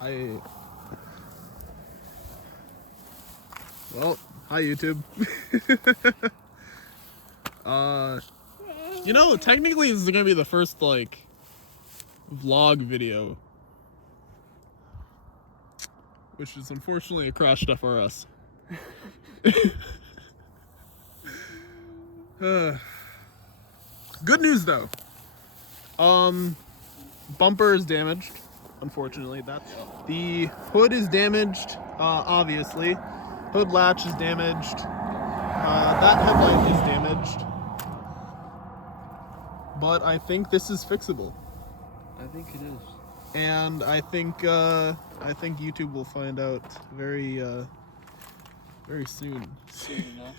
Well, hi YouTube. You know, technically this is gonna be the first like vlog video, which is unfortunately a crashed FR-S. Good news though. Bumper is damaged. Unfortunately, the hood is damaged. Obviously, hood latch is damaged. That headlight is damaged. But I think this is fixable. I think it is. And I think YouTube will find out very soon. Soon enough.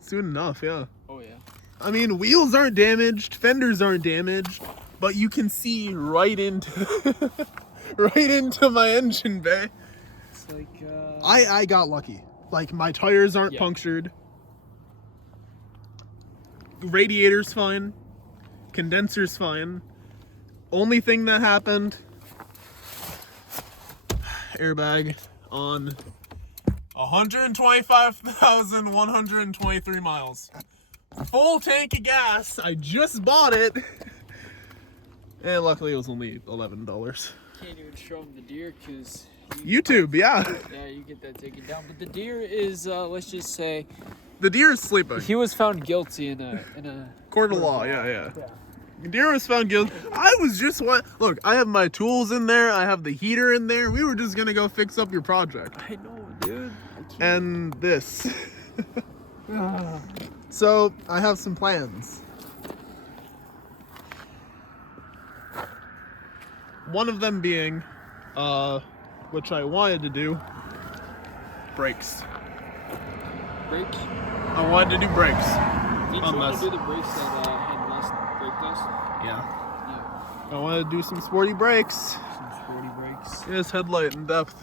Soon enough, yeah. Oh yeah. I mean, wheels aren't damaged, fenders aren't damaged, but you can see right into right into my engine bay. It's like I got lucky. Like my tires aren't punctured. Radiator's fine. Condenser's fine. Only thing that happened, airbag on 125,123 miles. Full tank of gas. I just bought it. And luckily it was only $11. Can't even show them the deer because YouTube, yeah. Yeah, you get that taken down. But the deer is, let's just say, the deer is sleeping. He was found guilty in a court of law. Yeah. Deer was found guilty. I was just look. I have my tools in there. I have the heater in there. We were just gonna go fix up your project. I know, dude. And this. So I have some plans. One of them being, which I wanted to do, brakes. Brakes? I wanted to do brakes. Did you want to do the brakes that had less brake dust? Yeah. I wanted to do some sporty brakes. Some sporty brakes. Yes, headlight in depth.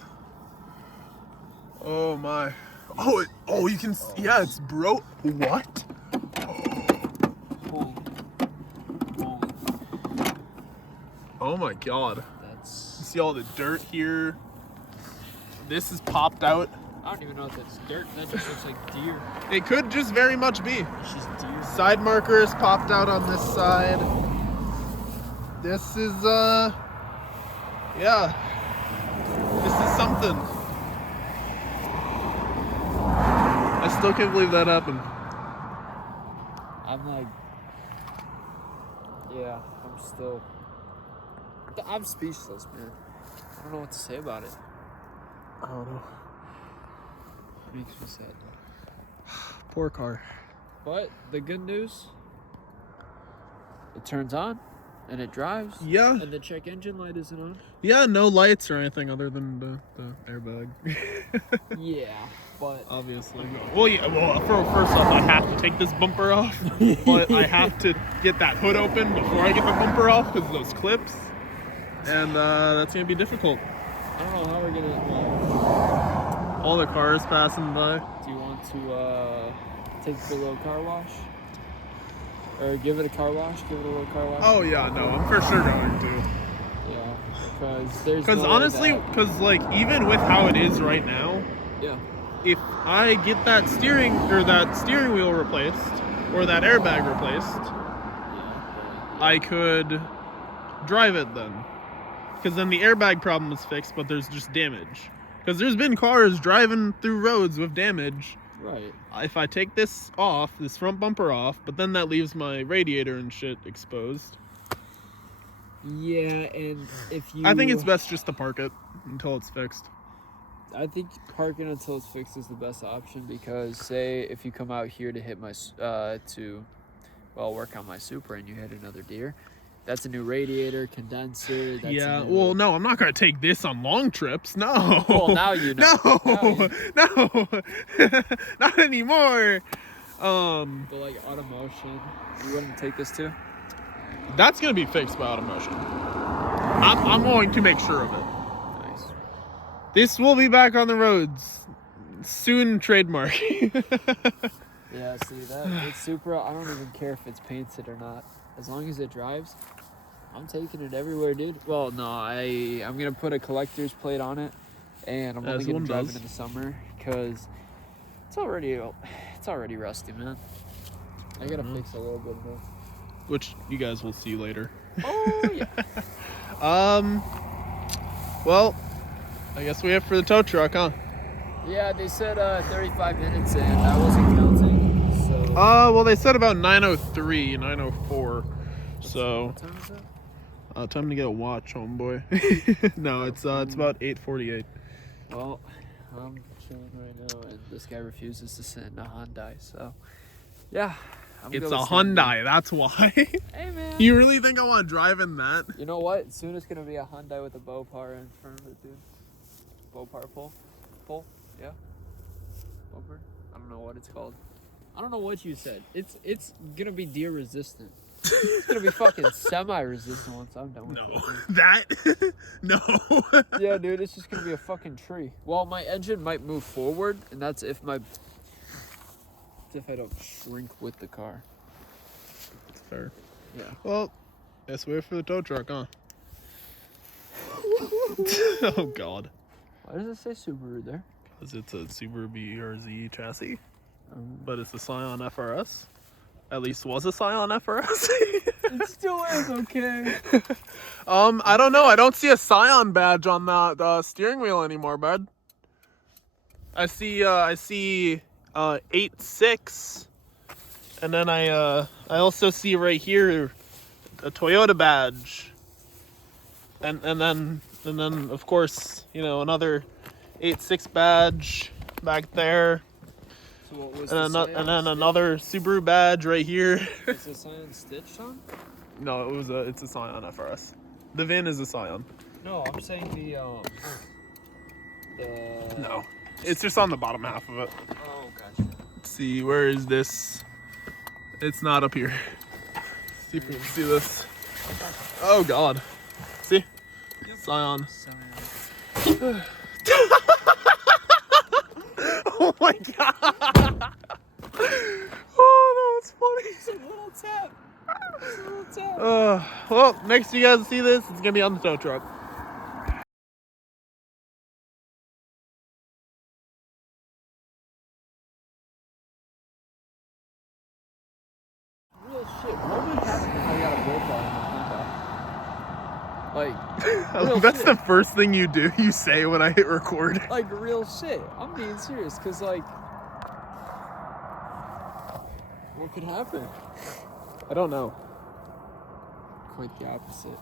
Oh my. Oh, you can see. Yeah, it's broke. What? Holy. Oh my god. That's... You see all the dirt here? This is popped out. I don't even know if that's dirt. That just looks like deer. It could just very much be. It's just deer. Side markers popped out on this side. This is, yeah. This is something. I still can't believe that happened. I'm like, yeah, I'm speechless, man. I don't know what to say about it. I don't know. It makes me sad. Poor car. But the good news, it turns on and it drives. Yeah. And the check engine light isn't on. Yeah, no lights or anything other than the airbag. Yeah, but obviously. Well, yeah. Well, first off, I have to take this bumper off, but I have to get that hood open before I get the bumper off because of those clips, and that's gonna be difficult. I don't know how we're gonna. All the cars passing by. Do you want to take the little car wash? Or give it a car wash? Give it a little car wash? Oh yeah, no, I'm for sure going to. Yeah, because there's Because honestly, because like even with how it is right now, yeah, if I get that steering wheel replaced or that airbag replaced, I could drive it then. Because then the airbag problem is fixed, but there's just damage. Because there's been cars driving through roads with damage. Right. If I take this off, this front bumper off, but then that leaves my radiator and shit exposed. Yeah, and if you... I think it's best just to park it until it's fixed. I think parking until it's fixed is the best option because, say, if you come out here to hit my... work on my Supra and you hit another deer, that's a new radiator, condenser. That's yeah, well, no, I'm not going to take this on long trips. No. Well, now you know. No. Not anymore. But like Automotion, you wouldn't take this too? That's going to be fixed by Automotion. I'm going to make sure of it. Nice. This will be back on the roads. Soon trademark. Yeah, see, that Supra, I don't even care if it's painted or not. As long as it drives. I'm taking it everywhere, dude. Well, no, I'm gonna put a collector's plate on it, and I'm only gonna drive it in the summer because it's already rusty, man. I gotta fix a little bit more. Which you guys will see later. Oh yeah. Well, I guess we have for the tow truck, huh? Yeah, they said 35 minutes, and I wasn't counting. So. Well, they said about 9:03, 9:04. So. What time is it? Time to get a watch, homeboy. No, it's about 8:48. Well, I'm chilling right now, and this guy refuses to sit in a Hyundai, so yeah. It's a Hyundai, that's why. Hey man. You really think I want to drive in that? You know what? Soon it's gonna be a Hyundai with a bow power in front of it, dude. Bow power pole, yeah. Bumper. I don't know what it's called. I don't know what you said. It's gonna be deer resistant. It's gonna be fucking semi-resistant once I'm done with it. No, that no. Yeah, dude, it's just gonna be a fucking tree. Well, my engine might move forward, and that's if I don't shrink with the car. That's fair. Yeah. Well, let's wait for the tow truck, huh? Oh God. Why does it say Subaru there? Because it's a Subaru BRZ chassis, but it's a Scion FR-S. At least was a Scion FR-S. It still is, okay. I don't know. I don't see a Scion badge on the steering wheel anymore, bud. I see 8.6, and then I also see right here a Toyota badge, and then of course, you know, another 8.6 badge back there. So what was And then another Subaru badge right here. Is the Scion stitched on? No, it's a Scion FR-S. The VIN is a Scion. No, I'm saying the No, it's just on the bottom half of it. Oh, gotcha. Let's see, where is this? It's not up here. Let's see if we can see this. Oh God. See? Scion. Oh my God. Oh, that was funny. It's a little tap. It's a little tap. Well, next you guys see this, it's gonna be on the tow truck. Real shit. What would happen if I got a bullfrog in my Hyundai? Like, That's shit. the first thing you say when I hit record. Like, real shit. I'm being serious, because, like, what could happen? I don't know. Quite the opposite.